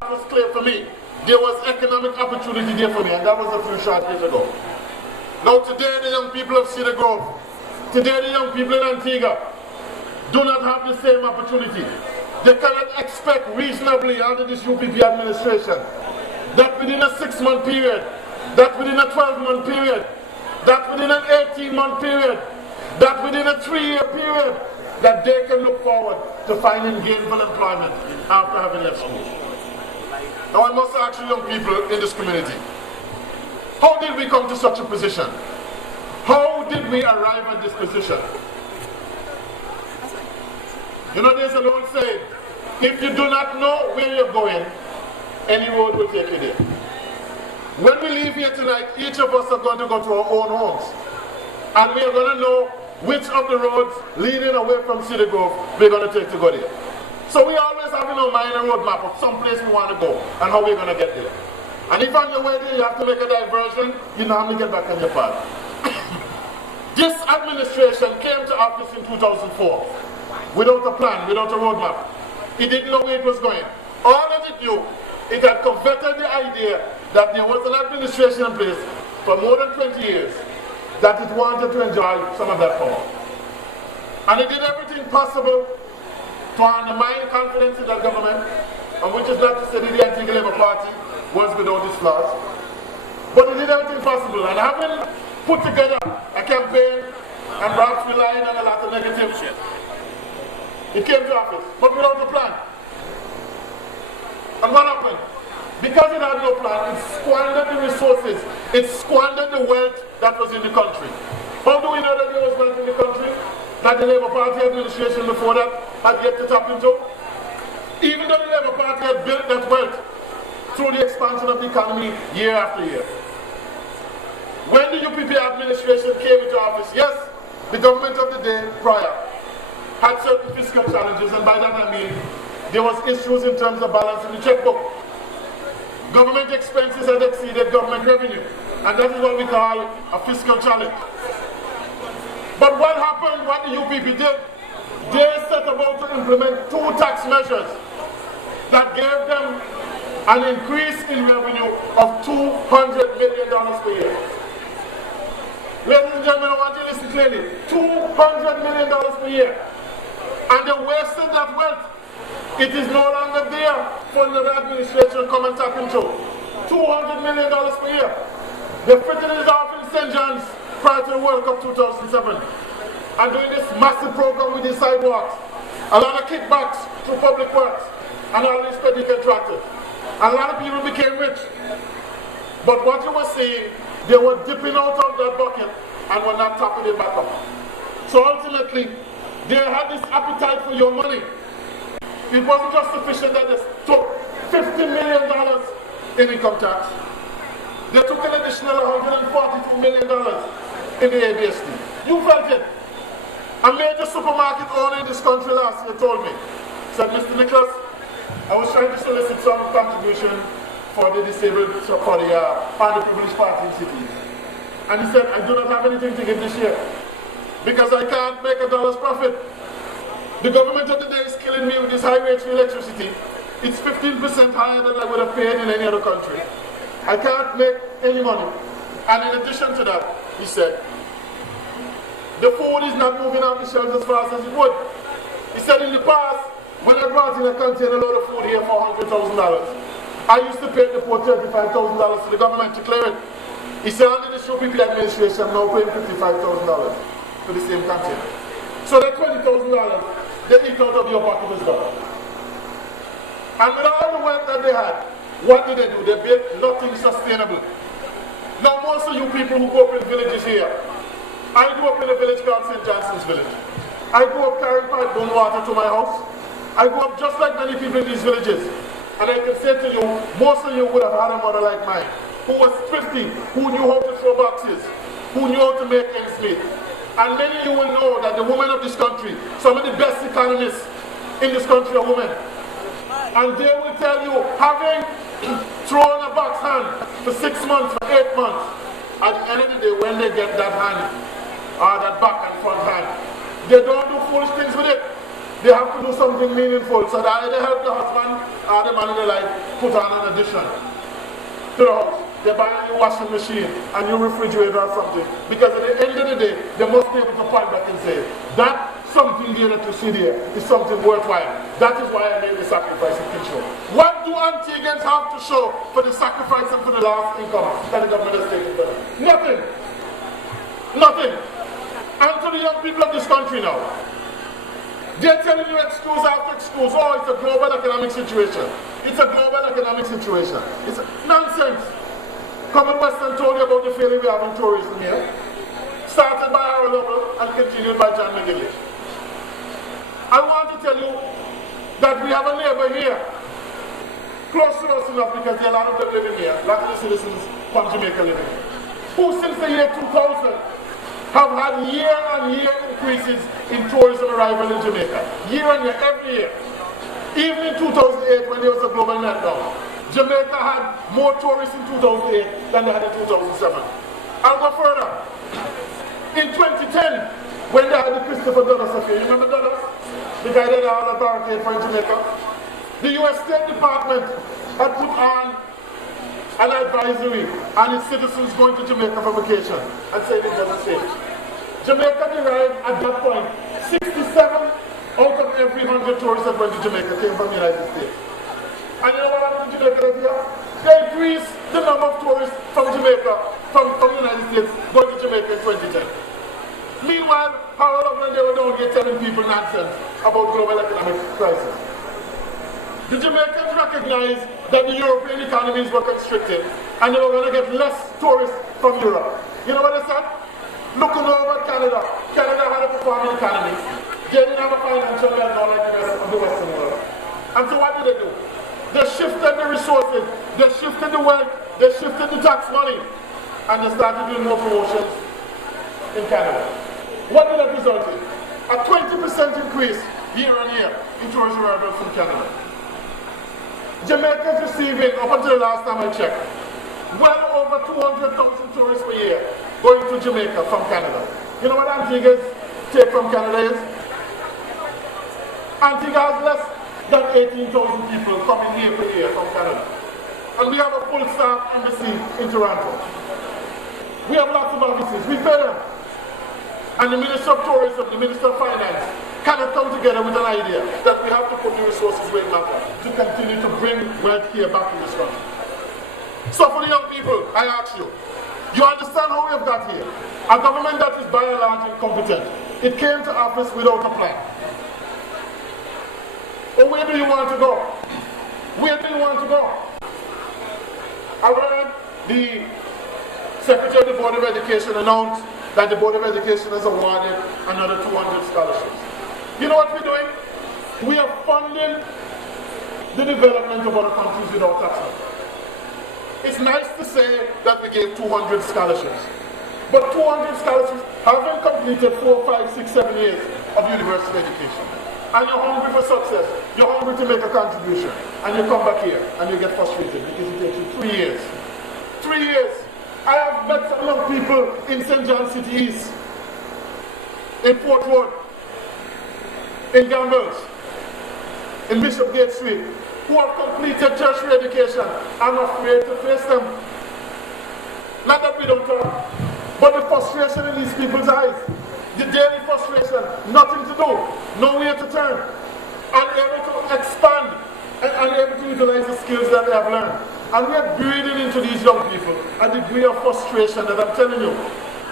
path was clear for me. There was economic opportunity there for me, and that was a few short years ago. Now today the young people of Cedar Grove, today the young people in Antigua do not have the same opportunity. They cannot expect reasonably under this UPP administration that within a 6-month period, that within a 12-month period, that within an 18-month period, that within a 3-year period, that they can look forward to finding gainful employment after having left school. Now I must ask you young people in this community, how did we come to such a position? How did we arrive at this position? You know, there's an old saying, if you do not know where you're going, any road will take you there. When we leave here tonight, each of us are going to go to our own homes. And we are going to know which of the roads leading away from Cedar Grove we're going to take to go there. So we always have in our mind a roadmap of some place we want to go and how we're going to get there. And if on your way there you have to make a diversion, you know how to get back on your path. This administration came to office in 2004 without a plan, without a roadmap. It didn't know where it was going. All that it knew, it had converted the idea that there was an administration in place for more than 20 years that it wanted to enjoy some of that power. And it did everything possible to undermine confidence in that government, and which is not to say that the Antigua Labour Party was without its flaws. But it did everything possible, and having put together a campaign and perhaps relying on a lot of negative shit, it came to office, but without a plan. And what happened? Because it had no plan, it squandered the resources, it squandered the wealth that was in the country. How do we know that there was wealth in the country that the Labour Party administration before that had yet to tap into? Even though the Labour Party had built that wealth through the expansion of the economy year after year. When the UPP administration came into office, yes, the government of the day prior had certain fiscal challenges, and by that I mean there was issues in terms of balancing the checkbook. Government expenses had exceeded government revenue, and that is what we call a fiscal challenge. But what happened, what the UPP did, they set about to implement 2 tax measures that gave them an increase in revenue of $200 million per year. Ladies and gentlemen, I want you to listen clearly. $200 million per year. And they wasted that wealth. It is no longer there for the administration to come and tap into. $200 million per year. They fitted it off in St. John's prior to the World Cup 2007. And doing this massive program with the sidewalks, a lot of kickbacks to public works, and all these petty contractors. A lot of people became rich. But what you were seeing, they were dipping out of that bucket and were not tapping it back up. So ultimately, they had this appetite for your money. It wasn't just sufficient that they took $50 million in income tax. They took an additional $142 million in the ABST. You felt it. A major supermarket owner in this country last year told me, said, Mr. Nicholas, I was trying to solicit some contribution for the disabled, for the underprivileged party in cities. And he said, I do not have anything to give this year because I can't make a dollar's profit. The government of the day is killing me with this high rates for electricity. It's 15% higher than I would have paid in any other country. I can't make any money. And in addition to that, he said, the food is not moving off the shelves as fast as it would. He said in the past, when I brought in a container load of food here for $100,000, I used to pay the poor $35,000 to the government to clear it. He said under the UPP administration, I'm now paying $55,000 for the same container. So that $20,000, they eat out of your pocket as well. And with all the wealth that they had, what did they do? They built nothing sustainable. Now most of you people who grew up in villages here, I grew up in a village called St. Johnson's Village. I grew up carrying pipe-borne water to my house. I grew up just like many people in these villages. And I can say to you, most of you would have had a mother like mine, who was thrifty, who knew how to throw boxes, who knew how to make ends meet. And many of you will know that the women of this country, some of the best economists in this country are women. And they will tell you, having thrown a box hand for 6 months, for 8 months, at the end of the day, when they get that hand, or that back and front hand, they don't do foolish things with it. They have to do something meaningful so that they help the husband or the man in their life put on an addition to the house. They buy a new washing machine, a new refrigerator or something. Because at the end of the day, they must be able to point back and say, that something there that you see there is something worthwhile. That is why I made the sacrifice in Kinshore. What do Antiguans have to show for the sacrifice and for the last income that the government has taken for them? Nothing. Nothing. And to the young people of this country now, they're telling you excuse after excuse. Oh, it's a global economic situation. It's a global economic situation. It's nonsense. Common Western told you about the failure we have in tourism here. Started by our level and continued by John McGinley. I want to tell you that we have a neighbor here, close to us enough because there are a lot of them living here, a lot of the citizens from Jamaica living here, who since the year 2000 have had year-on-year increases in tourism arrival in Jamaica. Year-on-year, every year. Even in 2008 when there was a global meltdown, Jamaica had more tourists in 2008 than they had in 2007. I'll go further. In 2010, when they had the Christopher Dulles affair, you remember Dulles? The guy that had authority for Jamaica? The US State Department had put on an advisory on its citizens going to Jamaica for vacation and saying it wasn't safe. Jamaica derived at that point 67 out of every 100 tourists that went to Jamaica came from the United States. And you know what happened in Jamaica that year? They increased the number of tourists from Jamaica, from the United States, going to Jamaica in 2010. Meanwhile, Harold Loveland, they were down here telling people nonsense about global economic crisis. The Jamaicans recognized that the European economies were constricted and they were going to get less tourists from Europe. You know what they said? Looking over at Canada. Canada had a performing economy. They didn't have a financial meltdown like the rest of the Western world. And so what did they do? They shifted the resources, they shifted the wealth, they shifted the tax money, and they started doing more promotions in Canada. What did that result in? A 20% increase year on year in tourism arrivals from Canada. Jamaica is receiving, up until the last time I checked, well over 200,000 tourists per year going to Jamaica from Canada. You know what Antigua's take from Canada is? Antigua has less than 18,000 people coming here per year from Canada. And we have a full staff embassy in Toronto. We have lots of offices, we pay them. And the Minister of Tourism, the Minister of Finance cannot come together with an idea that we have to put the resources where it matters to continue to bring wealth here back in this country. So for the young people, I ask you, you understand how we have got here? A government that is by and large incompetent. It came to office without a plan. But where do you want to go? Where do you want to go? I read the Secretary of the Board of Education announced that the Board of Education has awarded another 200 scholarships. You know what we're doing? We are funding the development of other countries without tax money. It's nice to say that we gave 200 scholarships, but 200 scholarships haven't completed 4, 5, 6, 7 years of university education. And you're hungry for success, you're hungry to make a contribution, and you come back here and you get frustrated because it takes you 3 years. 3 years. I have met some young people in St. John City East, in Port Road, in Gambles, in Bishopgate Street, who have completed tertiary education and are afraid to face them. Not that we don't talk, but the frustration in these people's eyes, the daily frustration, nothing to do, nowhere to turn, unable to expand, and unable to utilize the skills that they have learned. And we are breathing into these young people a degree of frustration that I'm telling you,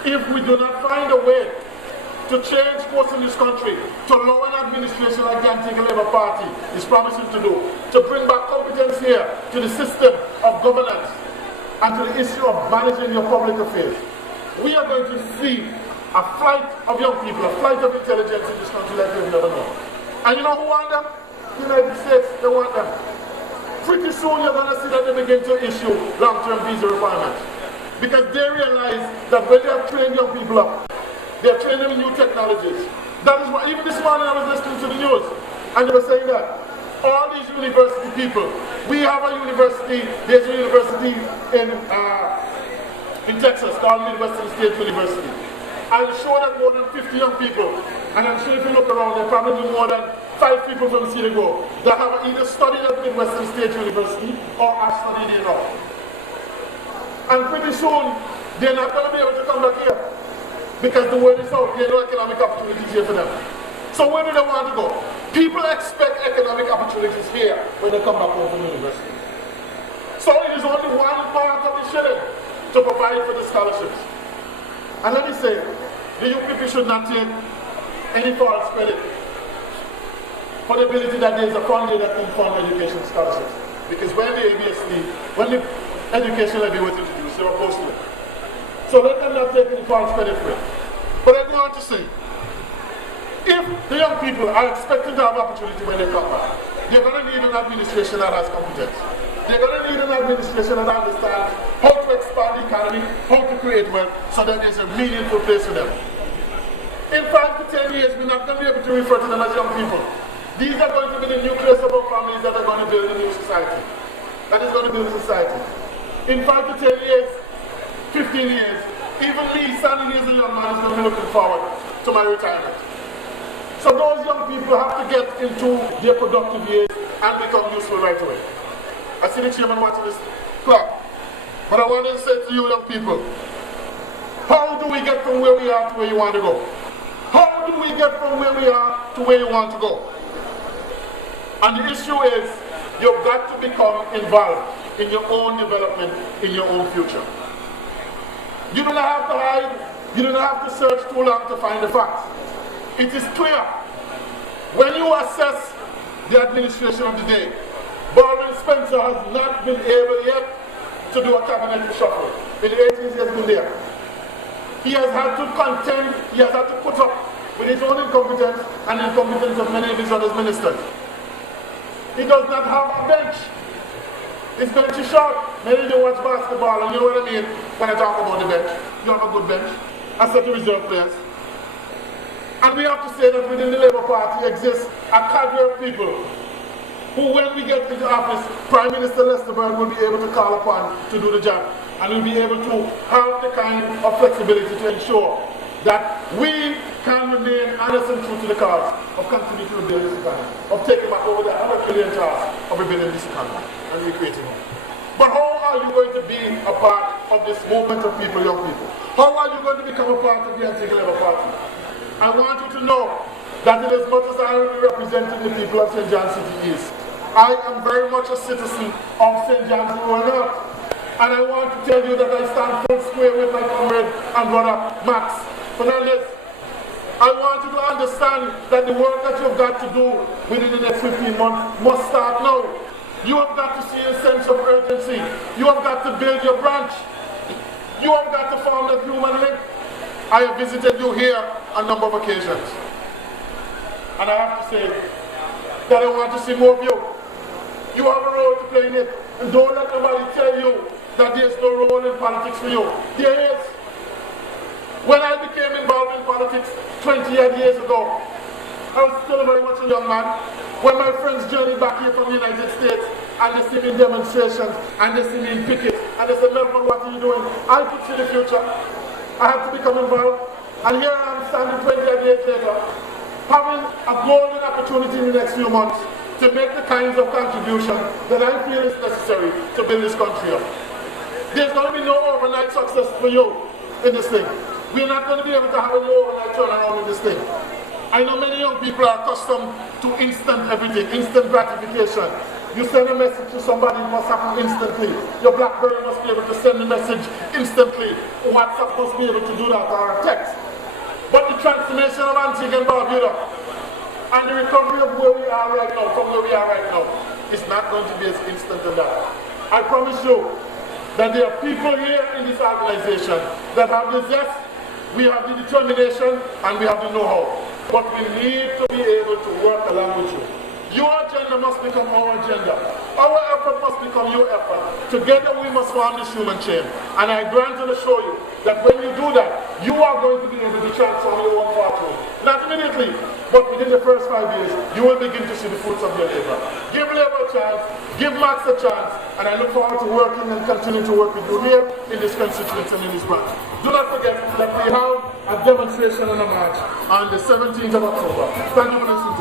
if we do not find a way to change course in this country, to allow an administration like the Antigua Labour Party is promising to do, to bring back competence here to the system of governance and to the issue of managing your public affairs, we are going to see a flight of young people, a flight of intelligence in this country like we've never known. And you know who want them? The United States, they want them. Pretty soon you're going to see that they begin to issue long-term visa requirements. Because they realize that when they have trained young people up, they're training in new technologies. That is why, even this morning I was listening to the news, and they were saying that all these university people, we have a university, there's a university in Texas called Midwestern State University. I'm sure that more than 50 young people, and I'm sure if you look around, there are probably more than 5 5 people from Cedar Grove that have either studied at Midwestern State University or are studied here now. And pretty soon, they're not going to be able to come back here because the word is out. There are no economic opportunities here for them. So where do they want to go? People expect economic opportunities here when they come back home from university. So it is only one part of the shilling to provide for the scholarships. And let me say, the UPP should not take any false credit for the ability that there is a fund here that can fund education scholarships. Because when the ABSD, when the education levy was introduced, they were opposed to it. So let them not take any false credit for it. But I do want to say, if the young people are expected to have opportunity when they come back, they're going to need an administration that has competence. They're going to need an administration that understands how to expand the economy, how to create wealth, so that there's a meaningful place for them. In 5 to 10 years, we're not going to be able to refer to them as young people. These are going to be the nucleus of our families that are going to build a new society. That is going to build a society. In 5 to 10 years, 15 years, even me, standing here as a young man, is going to be looking forward to my retirement. So those young people have to get into their productive years and become useful right away. I see the chairman watching this clock. But I want to say to you young people, how do we get from where we are to where you want to go? How do we get from where we are to where you want to go? And the issue is, you've got to become involved in your own development, in your own future. You don't have to hide, you don't have to search too long to find the facts. It is clear, when you assess the administration of the day, Baldwin Spencer has not been able yet to do a cabinet reshuffle. In the 80s he has been there. He has had to contend, he has had to put up with his own incompetence and the incompetence of many of his other ministers. He does not have a bench. His bench is short. Many of you watch basketball and you know what I mean when I talk about the bench. You have a good bench. A set of reserve players. And we have to say that within the Labour Party exists a cadre of people who, when we get into office, Prime Minister Lester Byrne will be able to call upon to do the job. And will be able to have the kind of flexibility to ensure that we can remain honest and true to the cause of continuing to rebuild this economy, of taking back over the $100 billion task of rebuilding this economy and recreating it. But how are you going to be a part of this movement of people, young people? How are you going to become a part of the Antigua Labour Party? I want you to know that in as much as I will be representing the people of St. John City East, I am very much a citizen of St. John's Rural North. And I want to tell you that I stand full square with my comrade and brother Max Fernandez. I want you to understand that the work that you've got to do within the next 15 months must start now. You have got to see a sense of urgency. You have got to build your branch. You have got to form that human link. I have visited you here on a number of occasions. And I have to say that I want to see more of you. You have a role to play in it. And don't let nobody tell you that there's no role in politics for you. There is. When I became involved in politics 20 years ago, I was still very much a young man. When my friends journeyed back here from the United States and they see me in demonstrations and they see me in pickets and they say, Melvin, what are you doing? I could see the future. I had to become involved. And here I am standing 20 years later, having a golden opportunity in the next few months to make the kinds of contribution that I feel is necessary to build this country up. There's going to be no overnight success for you in this thing. We're not going to be able to have any overnight turnaround in this thing. I know many young people are accustomed to instant everything, instant gratification. You send a message to somebody, it must happen instantly. Your BlackBerry must be able to send a message instantly. WhatsApp must be able to do that, or a text. But the transformation of Antigua and Barbuda and the recovery of where we are right now, from where we are right now, is not going to be as instant as that. I promise you that there are people here in this organization that have the zest, we have the determination, and we have the know-how. But we need to be able to work along with you. Your agenda must become our agenda. Our effort must become your effort. Together we must form this human chain. And I grant and assure you that when you do that, you are going to be able to transform your own fortune. Not immediately, but within the first 5 years, you will begin to see the fruits of your labor. Give Labour a chance, give Max a chance, and I look forward to working and continuing to work with you here in this constituency and in this branch. Do not forget that we have a demonstration and a march on the 17th of October. Thank you for listening.